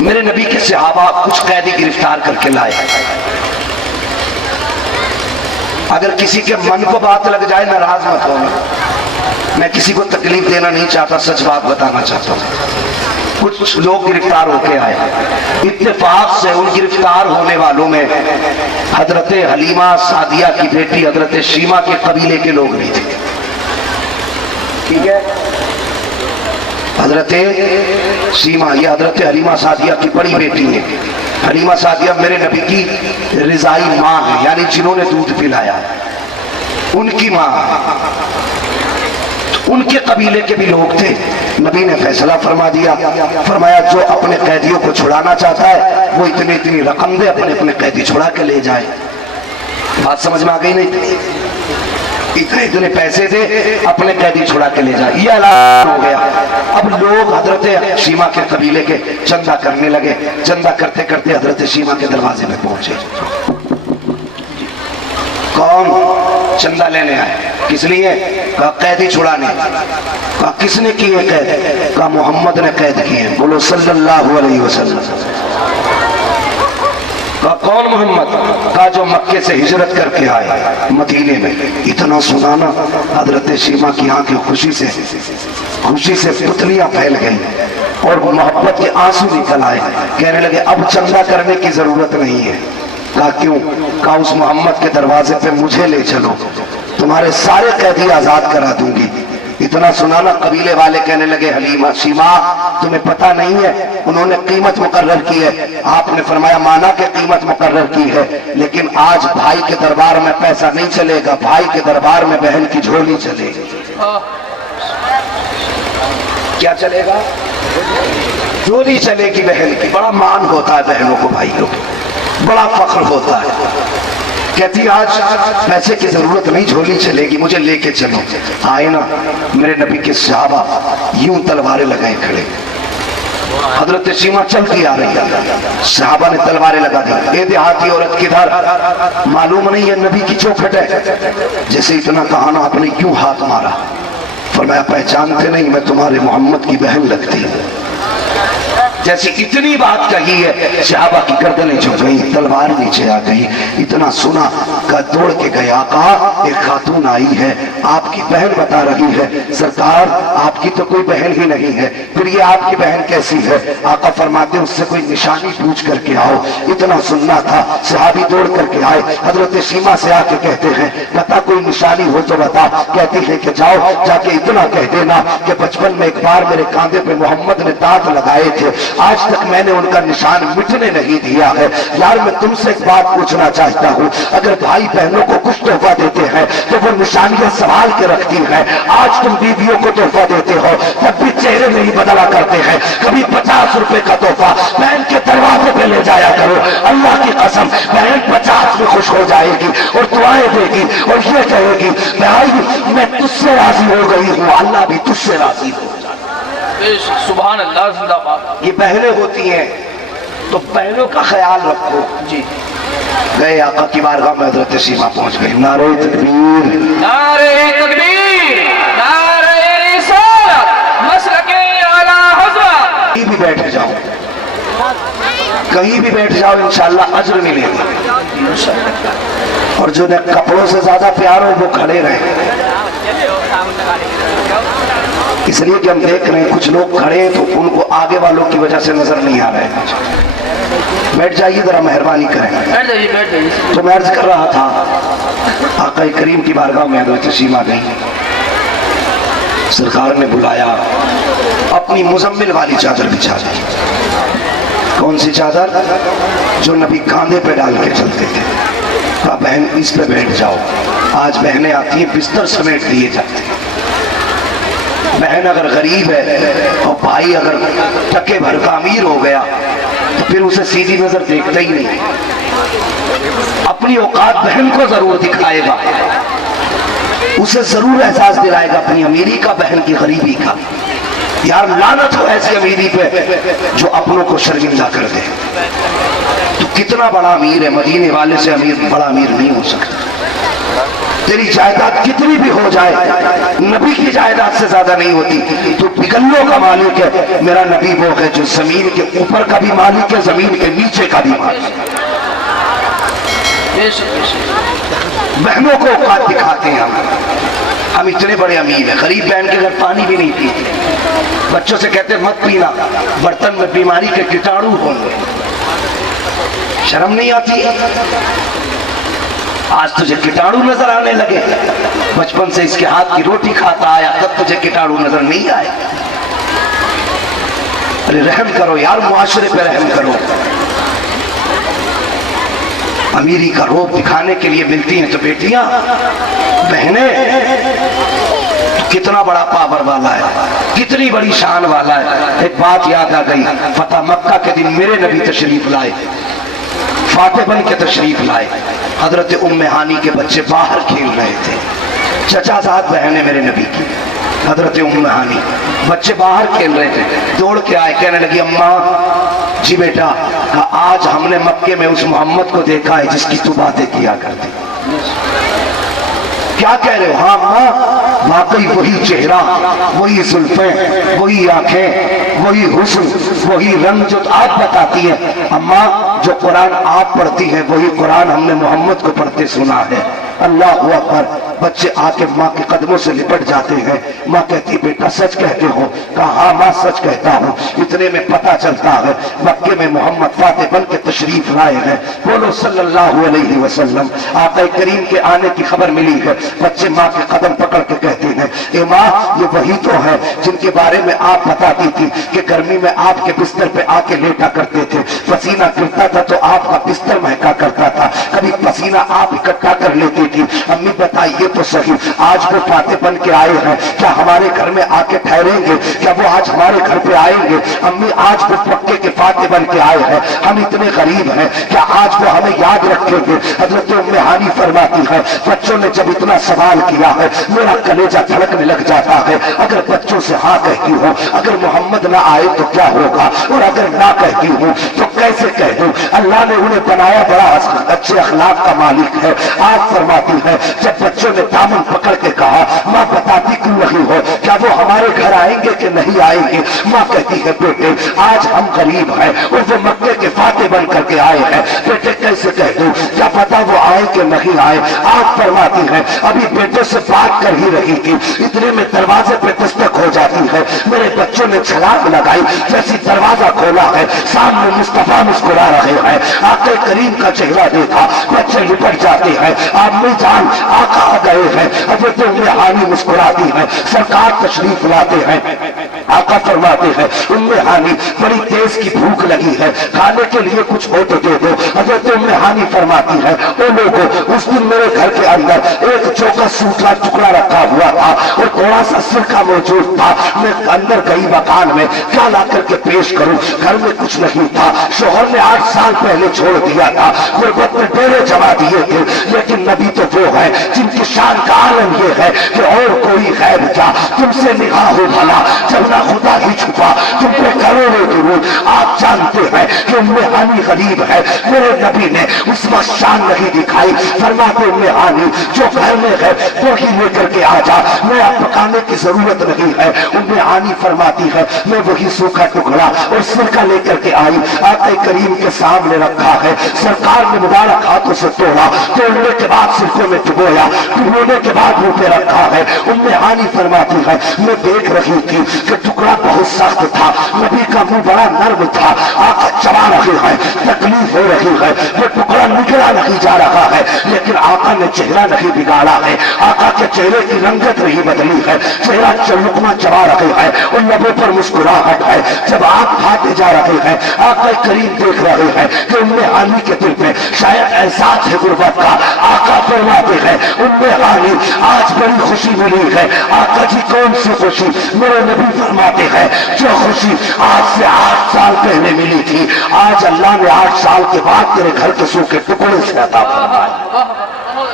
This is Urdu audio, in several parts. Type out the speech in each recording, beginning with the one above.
میرے نبی کے صحابہ کچھ قیدی گرفتار کر کے لائے. اگر کسی کے من کو بات لگ جائے ناراض مت ہونا، میں کسی کو تکلیف دینا نہیں چاہتا، سچ بات بتانا چاہتا ہوں. کچھ لوگ گرفتار ہو کے آئے، اتفاق سے ان گرفتار ہونے والوں میں حضرت حلیمہ سعدیہ کی بیٹی حضرت شیمہ کے قبیلے کے لوگ بھی تھے. ٹھیک ہے، حضرت شیمہ یہ حضرت حلیمہ سعدیہ کی بڑی بیٹی ہے. حلیمہ سعدیہ میرے نبی کی رضائی ماں ہے، یعنی جنہوں نے دودھ پلایا، ان کی ماں. ان کے قبیلے کے بھی لوگ تھے. نبی نے فیصلہ فرما دیا، فرمایا جو اپنے قیدیوں کو چھڑانا چاہتا ہے وہ اتنی رقم دے، اپنے قیدی چھڑا کے لے جائے. بات سمجھ میں آ گئی نہیں؟ اتنے پیسے دے، اپنے قیدی چھڑا کے لے جائے. یہ اعلان ہو گیا. اب لوگ حضرت شیمہ کے قبیلے کے چندہ کرنے لگے. چندہ کرتے کرتے حضرت شیمہ کے دروازے میں پہنچے. کون؟ چندہ لینے آئے. کس لیے؟ کہا قیدی چھڑانے. کہا کس نے کیے قید؟ کہا محمد نے قید کیے. بولو صلی اللہ علیہ وسلم. کہا کون محمد؟ کہا جو مکے سے ہجرت کر کے آئے مدینے میں. اتنا سنانا حضرت شیمہ کی آنکھیں خوشی سے پتلیاں پھیل گئیں اور محبت کے آنسو نکل آئے. کہنے لگے اب چندہ کرنے کی ضرورت نہیں ہے. کہا کیوں؟ کہا اس محمد کے دروازے پہ مجھے لے چلو، تمہارے سارے قیدی آزاد کرا دوں گی. اتنا سنانا قبیلے والے کہنے لگے حلیمہ شیمہ تمہیں پتہ نہیں ہے انہوں نے قیمت مقرر کی ہے. آپ نے فرمایا مانا کہ قیمت مقرر کی ہے، لیکن آج بھائی کے دربار میں پیسہ نہیں چلے گا، بھائی کے دربار میں بہن کی جھولی چلے گی. کیا چلے گا؟ جھولی چلے گی بہن کی. بڑا مان ہوتا ہے بہنوں کو، بھائیوں کو بڑا فخر ہوتا ہے. کہتی آج پیسے کی ضرورت نہیں، جھولی چلے گی، مجھے لے کے چلو. آئے نا میرے نبی کے صحابہ یوں تلواریں لگائے کھڑے. حضرت شیمہ چلتی آ رہی ہے، صحابہ نے تلواریں لگا دی. اے دیہاتی عورت کدھر؟ معلوم نہیں ہے نبی کی چوکھٹ ہے. جیسے اتنا کہا نا آپ نے یوں ہاتھ مارا. فرمایا پہچانتے نہیں میں تمہارے محمد کی بہن لگتی ہوں. جیسی اتنی بات کہی ہے صحابہ کی گردنیں جھک گئی، تلوار نیچے آ گئی. اتنا سنا کہ دوڑ کے گئے. آقا ایک خاتون آئی ہے، آپ کی بہن بتا رہی ہے. سرکار آپ کی تو کوئی بہن ہی نہیں ہے، پھر یہ آپ کی بہن کیسی ہے؟ آقا فرماتے اس سے کوئی نشانی پوچھ کر کے آؤ. اتنا سننا تھا، صحابی دوڑ کر کے آئے. حضرت شیمہ سے آ کے کہتے ہیں بتا کوئی نشانی ہو تو بتا. کہتی ہے کہ جاؤ جا کے اتنا کہہ دینا کہ بچپن میں ایک بار میرے کاندھے پہ محمد نے دانت لگائے تھے، آج تک میں نے ان کا نشان مٹنے نہیں دیا ہے. یار میں تم سے ایک بات پوچھنا چاہتا ہوں، اگر بھائی بہنوں کو کچھ تحفہ دیتے ہیں تو وہ نشانیاں سنبھال کے رکھتی ہیں. آج تم بیویوں کو تحفہ دیتے ہو تب بھی چہرے نہیں بدلا کرتے ہیں. کبھی 50 روپے کا تحفہ بہن کے دروازے پہ لے جایا کرو. اللہ کی قسم بہن 50 میں خوش ہو جائے گی اور دعائیں دے گی اور یہ کہے گی بھائی میں تجھ سے راضی ہو گئی ہوں، اللہ بھی تجھ سے راضی ہو. سبحان اللہ، زندہ باد. یہ بہنیں ہوتی ہیں تو بہنوں کا خیال رکھو. جی گئے آقا کی بارگاہ میں حضرت شیمہ پہنچ گئی. نعرہ تکبیر، نعرہ تکبیر، نعرہ رسالت، مسلک اعلی حضرت. کہیں بھی بیٹھ جاؤ، کہیں بھی بیٹھ جاؤ انشاءاللہ اجر ملے گا. اور جو کپڑوں سے زیادہ پیار ہو وہ کھڑے رہیں. اس لیے کہ ہم دیکھ رہے ہیں کچھ لوگ کھڑے ہیں تو ان کو آگے والوں کی وجہ سے نظر نہیں آ رہا ہے. بیٹھ جائیے ذرا، مہربانی کریں. تو میں عرض کر رہا تھا آقا کریم کی بارگاہ میں حضرت شیمہ گئی. سرکار نے بلایا، اپنی مزمل والی چادر بچھا دی. کون سی چادر؟ جو نبی کاندھے پہ ڈال کے چلتے تھے. کہا بہن اس پہ بیٹھ جاؤ. آج بہنیں آتی ہیں بستر سمیٹ دیے جاتے ہیں. بہن اگر غریب ہے اور بھائی اگر ٹکے بھر کا امیر ہو گیا تو پھر اسے سیدھی نظر دیکھتا ہی نہیں. اپنی اوقات بہن کو ضرور دکھائے گا، اسے ضرور احساس دلائے گا اپنی امیری کا، بہن کی غریبی کا. یار لعنت ہو ایسی امیری پہ جو اپنوں کو شرمندہ کر دے. تو کتنا بڑا امیر ہے، مدینے والے سے امیر بڑا امیر نہیں ہو سکتا. تیری جائیداد کتنی بھی ہو جائے نبی کی جائیداد سے زیادہ نہیں ہوتی. تو پگلوں کا مالک ہے. میرا نبی وہ ہے جو زمین کے اوپر کا بھی مالک ہے, زمین کے نیچے کا بھی مالک ہے. بہنوں کو اوقات دکھاتے ہیں ہم اتنے بڑے امیر ہیں, غریب بہن کے گھر پانی بھی نہیں پیتے, بچوں سے کہتے مت پینا, برتن میں بیماری کے کیٹاڑو ہوں گے. شرم نہیں آتی؟ آج تجھے کیٹاڑو نظر آنے لگے, بچپن سے اس کے ہاتھ کی روٹی کھاتا آیا, تب تجھے کیٹاڑو نظر نہیں آئے. ارے رحم کرو یار, معاشرے پہ رحم کرو. امیری کا روپ دکھانے کے لیے ملتی ہیں تو بیٹیاں بہنیں کتنا بڑا پاور والا ہے, کتنی بڑی شان والا ہے. ایک بات یاد آ گئی, فتح مکہ کے دن میرے نبی تشریف لائے, فاتح بن کے تشریف لائے. حضرت ام ہانی کے بچے باہر کھیل رہے تھے, چچا زاد بہن ہے میرے نبی کی, حضرت ام ہانی, بچے باہر کھیل رہے تھے. دوڑ کے آئے, کہنے لگی اماں جی بیٹا, آج ہم نے مکے میں اس محمد کو دیکھا ہے جس کی تو باتیں کیا کرتی. کیا کہہ رہے ہو؟ ہاں ماں, واقعی وہی چہرہ, وہی زلفیں, وہی آنکھیں, وہی حسن, وہی رنگ جو آپ بتاتی ہیں. اماں جو قرآن آپ پڑھتی ہیں وہی قرآن ہم نے محمد کو پڑھتے سنا ہے. اللہ اکبر. بچے آ کے ماں کے قدموں سے لپٹ جاتے ہیں. ماں کہتی بیٹا سچ کہتے ہو؟ کہا ہاں ماں سچ کہتا ہوں. اتنے میں پتہ چلتا ہے مکے میں محمد فاتح بن کے تشریف لائے ہیں. بولو صلی اللہ علیہ وسلم. آقا کریم کے آنے کی خبر ملی ہے. بچے ماں کے قدم پکڑ کے کہتے ہیں اے ماں یہ وہی تو ہے جن کے بارے میں آپ بتاتی تھی کہ گرمی میں آپ کے بستر پہ آ کے لیٹا کرتے تھے, پسینہ گرتا تھا تو آپ کا بستر مہکا کرتا تھا, کبھی پسینہ آپ اکٹھا کر لیتی تھی. امی بتائیے تو صحیح, آج وہ فاتح بن کے آئے ہیں, کیا ہمارے گھر میں آ کے ٹھہریں گے؟ کیا وہ آج ہمارے گھر پہ آئیں گے؟ امی آج وہ مکے کے فاتح بن کے آئے ہیں, ہم اتنے غریب ہیں, کیا آج وہ ہمیں یاد رکھیں گے؟ حضرت ام ہانی فرماتی ہے بچوں نے جب اتنا سوال کیا ہے میرا کلیجہ دھڑکنے لگ جاتا ہے. اگر بچوں سے ہاں کہتی ہوں, اگر محمد نہ آئے تو کیا ہوگا, اور اگر نہ کہتی ہوں تو کیسے کہہ دوں؟ اللہ نے انہیں بنایا بڑا اچھے اخلاق کا مالک ہے. آپ فرماتی ہے جب بچوں نے دامن پکڑ کے کہا ماں بتاتی کیوں نہیں ہو, کیا وہ ہمارے گھر آئیں گے کہ نہیں آئیں گے؟ ماں کہتی ہے بیٹے آج ہم غریب ہیں اور وہ مکے کے فاتح بن کر کے آئے ہیں, بیٹے کیسے کہہ دوں, کیا پتا وہ آئے کہ نہیں آئے. آپ فرماتی ہے ابھی بیٹے سے بات کر ہی رہی تھی, اتنے میں دروازے پہ دستک ہو جاتی ہے. میرے بچوں نے چھلانگ لگائی, جیسی دروازہ کھولا ہے سامنے مصطفیٰ مسکرا رہے ہیں. آقا کریم کا چہرہ دیکھا, بچے لپٹ جاتے ہیں. امی جان آقا آ گئے ہیں. حضرت ام ہانی مسکراتی ہے, سرکار تشریف لاتے ہیں. آقا فرماتے ہیں ام ہانی بڑی تیز کی بھوک لگی ہے, کھانے کے لیے کچھ ہو تو دے دو. حضرت ام ہانی فرماتی ہے اے لوگوں اس دن میرے گھر کے اندر ایک چوکا سوکھا ٹکڑا رکھا ہوا تھا اور تھوڑا سا سرکہ موجود تھا. میں اندر گئی مکان میں, کیا لا کر کے پیش کروں؟ گھر میں کچھ نہیں تھا. شوہر نے 8 سال پہلے چھوڑ دیا تھا, غربت میں ڈیرے جما دیے تھے. لیکن نبی تو وہ ہے جن کی شان کا عالم یہ ہے کہ اور کوئی غیب کیا تم سے نگاہ ہو بھلا جب نہ خدا ہی چھپا تم پہ کروڑوں درود. آپ جانتے ہیں کہ ام ہانی غریب ہے, میرے نبی نے اس وقت شان نہیں دکھائی. فرماتے ام ہانی جو گھر میں ہے وہی لے کر کے آ جا, میں اب پکانے کی ضرورت نہیں ہے. ام ہانی فرماتی ہے میں وہی سوکھا ٹکڑا اور سرکہ لے کر کے آئی, آقا کریم کے سامنے رکھا ہے. سرکار نے مبارک ہاتھوں سے توڑا, توڑنے کے بعد سرکوں میں ڈبویا, ڈبونے کے بعد منہ پہ رکھا ہے. ام ہانی فرماتی ہے میں دیکھ رہی تھی کہ ٹکڑا بہت سخت تھا, نبی کا منہ بڑا نرم تھا. آقا چبا رہے ہیں, تکلیف ہو رہی ہے, وہ ٹکڑا نکلا نہیں جا رہا ہے, لیکن آقا نے چہرہ نہیں بگاڑا ہے. آقا کے چہرے کی رنگت نہیں بدلی ہے, چہرہ لقمہ چبا رہے ہیں اور لبوں پر مسکراہٹ ہے. جب آپ کھاتے جا رہے ہیں آقا کریم دیکھ رہے ہیں کہ ام ہانی کے دل میں شاید احساس ہے غربت کا. آقا فرماتے ہیں ام ہانی آج بڑی خوشی ملی ہے. آقا جی کون سی خوشی؟ میرے نبی فرماتے ہیں جو خوشی آج سے 8 سال پہلے ملی تھی آج اللہ نے 8 سال کے بعد تیرے گھر کے سوکھے ٹکڑے سے عطا فرمائی.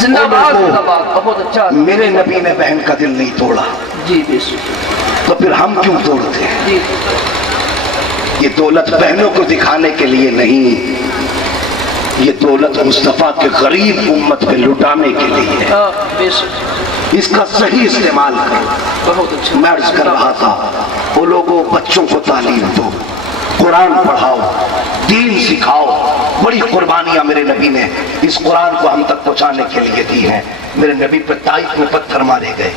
زندہ باد, زندہ باد, بہت اچھا. میرے نبی نے بہن کا دل نہیں توڑا جی بے شک, تو پھر ہم کیوں توڑتے ہیں؟ جی یہ دولت بہنوں کو دکھانے کے لیے نہیں, یہ دولت مصطفیٰ کے غریب امت پہ لٹانے کے لیے ہے، بے شک اس کا صحیح استعمال کرو۔ بہت اچھا میں عرض کر رہا تھا وہ لوگوں بچوں کو تعلیم دو، قرآن پڑھاؤ، دین سکھاؤ۔ بڑی قربانیاں میرے نبی نے اس قرآن کو ہم تک پہنچانے کے لیے دی ہیں۔ میرے نبی پہ طائف میں پتھر مارے گئے،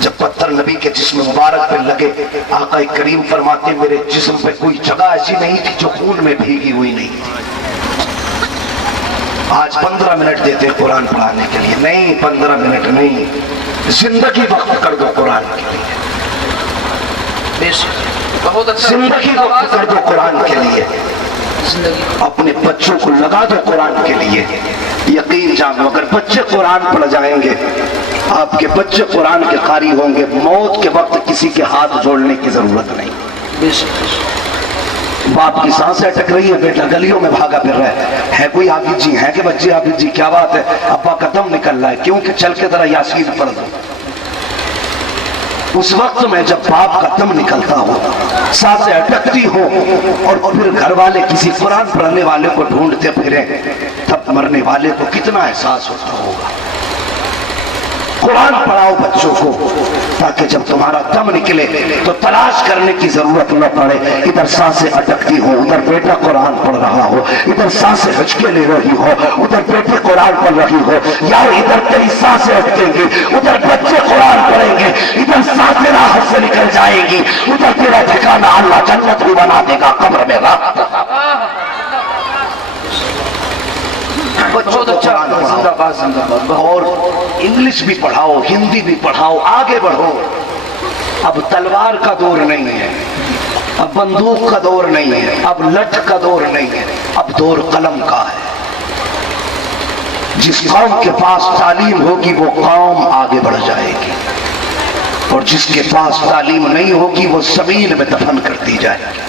جب پتھر نبی کے جسم مبارک پہ لگے، آقا کریم فرماتے میرے جسم پہ کوئی جگہ ایسی نہیں تھی جو خون میں بھیگی ہوئی نہیں تھی۔ آج 15 منٹ دیتے قرآن پڑھانے کے لیے، نہیں 15 منٹ نہیں، زندگی وقت کر دو قرآن کے لیے، بے شک بہت اچھا زندگی وقت کر دو قرآن کے لیے، زندگی اپنے بچوں کو لگا دو قرآن کے لیے۔ یقین جانو اگر بچے قرآن پڑھ جائیں گے، آپ کے بچے قرآن کے قاری ہوں گے، موت کے وقت کسی کے ہاتھ جوڑنے کی ضرورت نہیں۔ بے شک باپ کی سانسیں اٹک رہی ہے، بیٹا گلیوں میں بھاگا پھر رہا ہے کوئی حافظ جی ہے کہ بچے حافظ جی کیا بات ہے، ابا کا دم نکل رہا ہے، کیونکہ چل کے ذرا یاسین پڑھ دو۔ اس وقت میں جب باپ کا دم نکلتا ہو، سانسیں اٹکتی ہو، اور پھر گھر والے کسی قرآن پڑھنے والے کو ڈھونڈتے پھریں، تب مرنے والے کو کتنا احساس ہوتا ہوگا۔ قرآن پڑھاؤ بچوں کو تاکہ جب تمہارا دم نکلے تو تلاش کرنے کی ضرورت نہ پڑے، ادھر سانسیں اٹکتی ہو، ادھر بیٹا قرآن پڑھ رہا ہو، ادھر سانسیں ہچکے لے رہی ہو، ادھر بیٹے قرآن پڑھ رہی ہو، یا ادھر تیری سانسیں اٹکیں گی، ادھر بچے قرآن پڑھیں گے، ادھر سانسیں راحت سے نکل جائیں گی، ادھر تیرا ٹھکانہ اللہ جنت بھی بنا دے گا، قبر میں راحت۔ بہت اچھا زندہ باد زندہ باد۔ اور انگلش بھی پڑھاؤ، ہندی بھی پڑھاؤ، آگے بڑھو۔ اب تلوار کا دور نہیں ہے، اب بندوق کا دور نہیں ہے، اب لٹ کا دور نہیں ہے، اب دور قلم کا ہے۔ جس قوم کے پاس تعلیم ہوگی وہ قوم آگے بڑھ جائے گی، اور جس کے پاس تعلیم نہیں ہوگی وہ زمین میں دفن کر دی جائے گی۔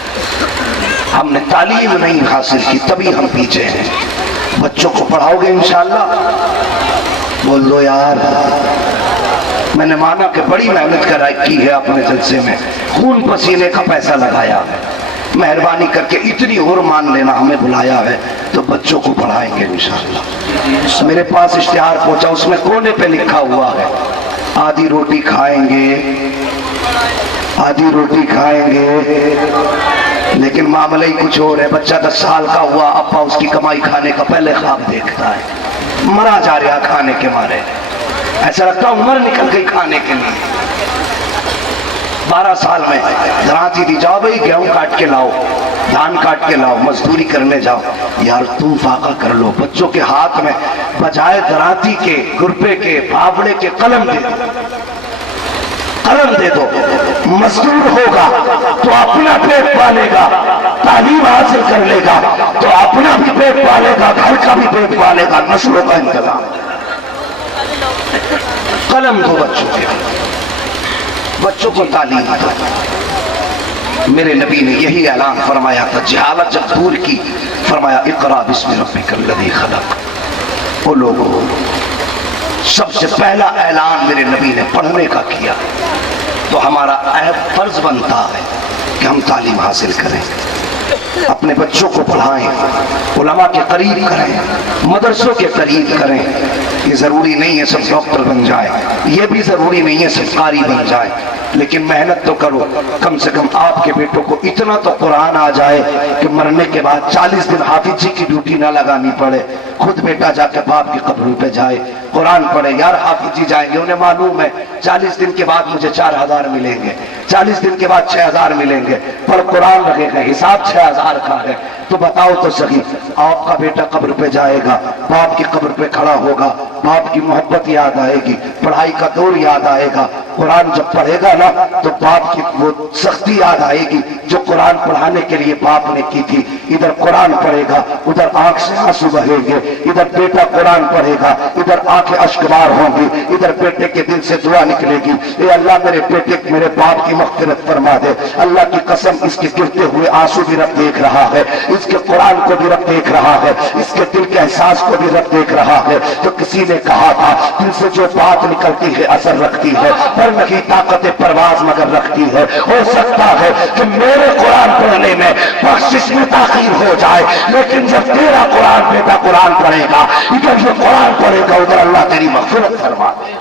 ہم نے تعلیم نہیں حاصل کی تبھی ہم پیچھے ہیں۔ بچوں کو پڑھاؤ گے انشاءاللہ؟ بول دو یار، میں نے مانا کہ بڑی محنت کی ہے اپنے جلسے میں، خون پسینے کا پیسہ لگایا ہے، مہربانی کر کے اتنی اور مان لینا، ہمیں بلایا ہے تو بچوں کو پڑھائیں گے انشاءاللہ۔ میرے پاس اشتہار پہنچا، اس میں کونے پہ لکھا ہوا ہے آدھی روٹی کھائیں گے، آدھی روٹی کھائیں گے، لیکن معاملہ ہی کچھ اور ہے۔ بچہ 10 سال کا ہوا، ابا اس کی کمائی کھانے کا پہلے خواب دیکھتا ہے، مرا جا رہا کھانے کے مارے، ایسا لگتا عمر نکل گئی کھانے کے لیے۔ 12 سال میں دراتی دی، جاؤ بھئی گیہوں کاٹ کے لاؤ، دھان کاٹ کے لاؤ، مزدوری کرنے جاؤ۔ یار تم فاقہ کر لو، بچوں کے ہاتھ میں بجائے دراتی کے، گرپے کے، بھاوڑے کے قلم دے دو، قلم دے دو۔ مزدور ہوگا تو اپنا پیٹ پالے گا، تعلیم حاصل کر لے گا تو اپنا بھی پیٹ پالے گا، گھر کا بھی پیٹ پالے گا، نسلوں کا انتظام۔ قلم دو بچوں کے، بچوں کو تعلیم دو۔ میرے نبی نے یہی اعلان فرمایا تھا، جہالت جب دور کی، فرمایا اقرا بسم ربک الذی خلق۔ وہ لوگوں، سب سے پہلا اعلان میرے نبی نے پڑھنے کا کیا، تو ہمارا فرض بنتا ہے کہ ہم تعلیم حاصل کریں، اپنے بچوں کو پڑھائیں، علماء کے قریب کریں، مدرسوں کے قریب کریں۔ یہ ضروری نہیں ہے سب ڈاکٹر بن جائیں، یہ بھی ضروری نہیں ہے سب قاری بن جائیں، لیکن محنت تو کرو، کم سے کم آپ کے بیٹوں کو اتنا تو قرآن آ جائے کہ مرنے کے بعد 40 دن حافظ جی کی ڈیوٹی نہ لگانی پڑے، خود بیٹا جا کے باپ کی قبر پہ جائے، قرآن پڑھے۔ یار حافظ جی جائیں گے، انہیں معلوم ہے 40 دن کے بعد مجھے 4000 ملیں گے، 40 دن کے بعد 6000 ملیں گے، پر قرآن رکھے گا، حساب 6000 کا ہے۔ تو بتاؤ تو صحیح، آپ کا بیٹا قبر پہ جائے گا، باپ کی قبر پہ کھڑا ہوگا، باپ کی محبت یاد آئے گی، پڑھائی کا دور یاد آئے گا، قرآن جب پڑھے گا نا تو باپ کی وہ سختی یاد آئے گی جو قرآن پڑھانے کے لیے باپ نے کی تھی۔ ادھر قرآن پڑھے گا، ادھر آنکھ سے آنسو بہے گے، ادھر بیٹا قرآن پڑھے گا، ادھر آنکھیں اشکبار ہوں گی، ادھر بیٹے کے دل سے دعا نکلے گی، اے اللہ میرے بیٹے میرے باپ کی مغفرت فرما دے۔ اللہ کی قسم اس کے گرتے ہوئے آنسو بھی رب دیکھ رہا ہے، اس کے قرآن کو بھی رب دیکھ رہا ہے، اس کے دل کے احساس کو بھی رب دیکھ رہا ہے۔ تو کسی نے کہا تھا دل سے جو بات نکلتی ہے اثر رکھتی ہے، پر نہیں طاقت پرواز مگر رکھتی ہے۔ ہو سکتا ہے کہ میرے قرآن پڑھنے میں بخشش میں تاخیر ہو جائے، لیکن جب تیرا قرآن بیٹا قرآن پڑھے گا، ادھر یہ قرآن پڑھے گا، ادھر اللہ تیری مغفرت فرما دے۔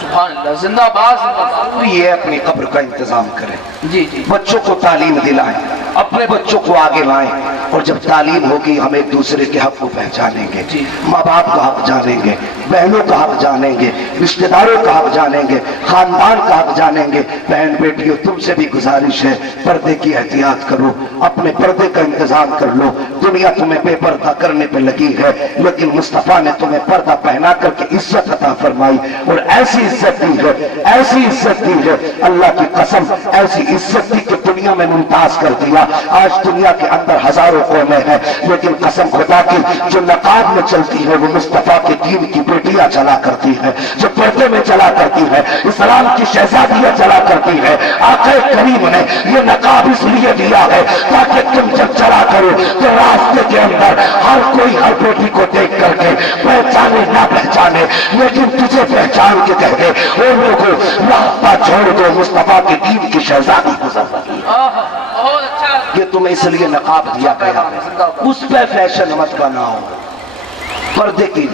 سبحان اللہ، زندہ باد زندہ باد۔ یہ اپنی قبر کا انتظام کریں، جی جی بچوں کو تعلیم دلائیں، اپنے بچوں کو آگے لائیں، اور جب تعلیم ہوگی ہم ایک دوسرے کے حق کو پہچانیں گے، جی۔ ماں باپ کا حق جانیں گے، بہنوں کا حق جانیں گے، رشتہ داروں کا حق جانیں گے، خاندان کا حق جانیں گے۔ بہن بیٹیوں تم سے بھی گزارش ہے، پردے کی احتیاط کرو، اپنے پردے کا انتظام کر لو۔ دنیا تمہیں بے پردہ کرنے پہ لگی ہے، لیکن مصطفیٰ نے تمہیں پردہ پہنا کر کے عزت عطا فرمائی، اور ایسی عزت دی ہے، ایسی عزت دی ہے، اللہ کی قسم ایسی عزت دی کہ دنیا میں ممتاز کر دیا۔ آج دنیا کے اندر ہزاروں قومیں ہیں، لیکن قسم خدا کی جو نقاب میں چلتی ہے وہ مصطفیٰ کے دین کی بیٹیاں چلا کرتی ہے، جو پردے میں چلا کرتی ہے، اسلام کی شہزادیاں چلا کرتی ہے۔ آقا کریم نے یہ نقاب اس لیے دیا ہے تاکہ تم جب چلا کرو تو راستے کے اندر ہر کوئی ہر بیٹی کو دیکھ کر کے پہچانے نہ پہچانے، لیکن تجھے پہچان کے کہہ دے وہ لوگوں راستہ چھوڑ دو، مصطفیٰ کے دین کی شہزادی گزر رہی ہے۔ بہت اچھا۔ یہ تمہیں اس لیے نقاب دیا گیا، اس پہ فیشن مت بناؤ، پردے کی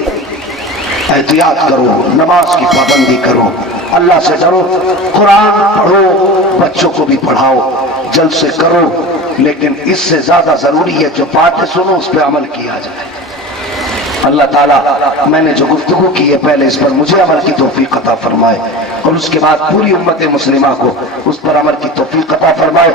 احتیاط کرو، نماز کی پابندی کرو، اللہ سے ڈرو، قرآن پڑھو، بچوں کو بھی پڑھاؤ، جلسے کرو، لیکن اس سے زیادہ ضروری ہے جو باتیں سنو اس پہ عمل کیا جائے۔ اللہ تعالیٰ میں نے جو گفتگو کی ہے پہلے اس پر مجھے عمل کی توفیق عطا فرمائے، اور اس کے بعد پوری امت مسلمہ کو اس پر عمل کی توفیق عطا فرمائے۔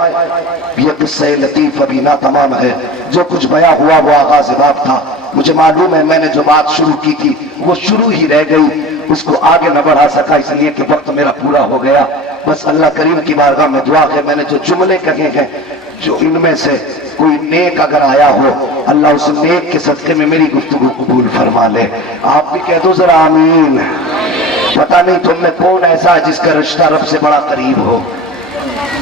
یہ قصہ لطیف ابھی ناتمام ہے، جو کچھ بیان ہوا وہ آغاز باب تھا۔ مجھے معلوم ہے میں نے جو بات شروع کی تھی وہ شروع ہی رہ گئی، اس کو آگے نہ بڑھا سکا اس لیے کہ وقت میرا پورا ہو گیا۔ بس اللہ کریم کی بارگاہ میں دعا ہے میں نے جو جملے کہے ہیں، جو ان میں سے کوئی نیک اگر آیا ہو، اللہ اس نیک کے صدقے میں میری گفتگو قبول فرما لے۔ آپ بھی کہہ دو ذرا آمین۔ پتہ نہیں تم میں کون ایسا ہے جس کا رشتہ رب سے بڑا قریب ہو،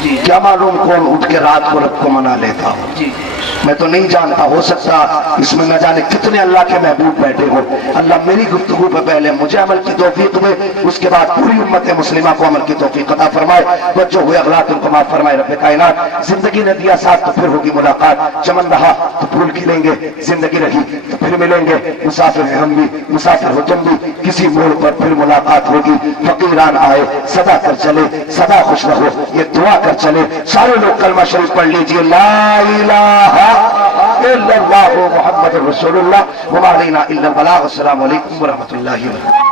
کیا معلوم کون اٹھ کے رات کو رب کو منا لیتا ہو، میں تو نہیں جانتا، ہو سکتا اس میں نہ جانے کتنے اللہ کے محبوب بیٹھے ہو۔ اللہ میری گفتگو پہ پہلے مجھے عمل کی توفیق دے، اس کے بعد پوری امت مسلمہ کو عمل کی توفیق عطا فرمائے، بچوں ہوئے اغلاط ان کو معاف فرمائے رب کائنات۔ زندگی نے دیا ساتھ تو پھر ہوگی ملاقات، چمن رہا تو پھول کھلیں گے، زندگی رہی تو پھر ملیں گے، مسافر ہیں ہم بھی، مسافر ہو تم بھی، کسی موڑ پر پھر ملاقات ہوگی۔ فقیران آئے صدا کر چلے، سدا خوش رہو، یہ دعا کر چلے۔ سارے لوگ کلمہ شریف پڑھ لیجئے، لا الہ الا اللہ محمد رسول اللہ وما علینا الا البلاغ۔ السلام علیکم ورحمۃ اللہ وبرکاتہ۔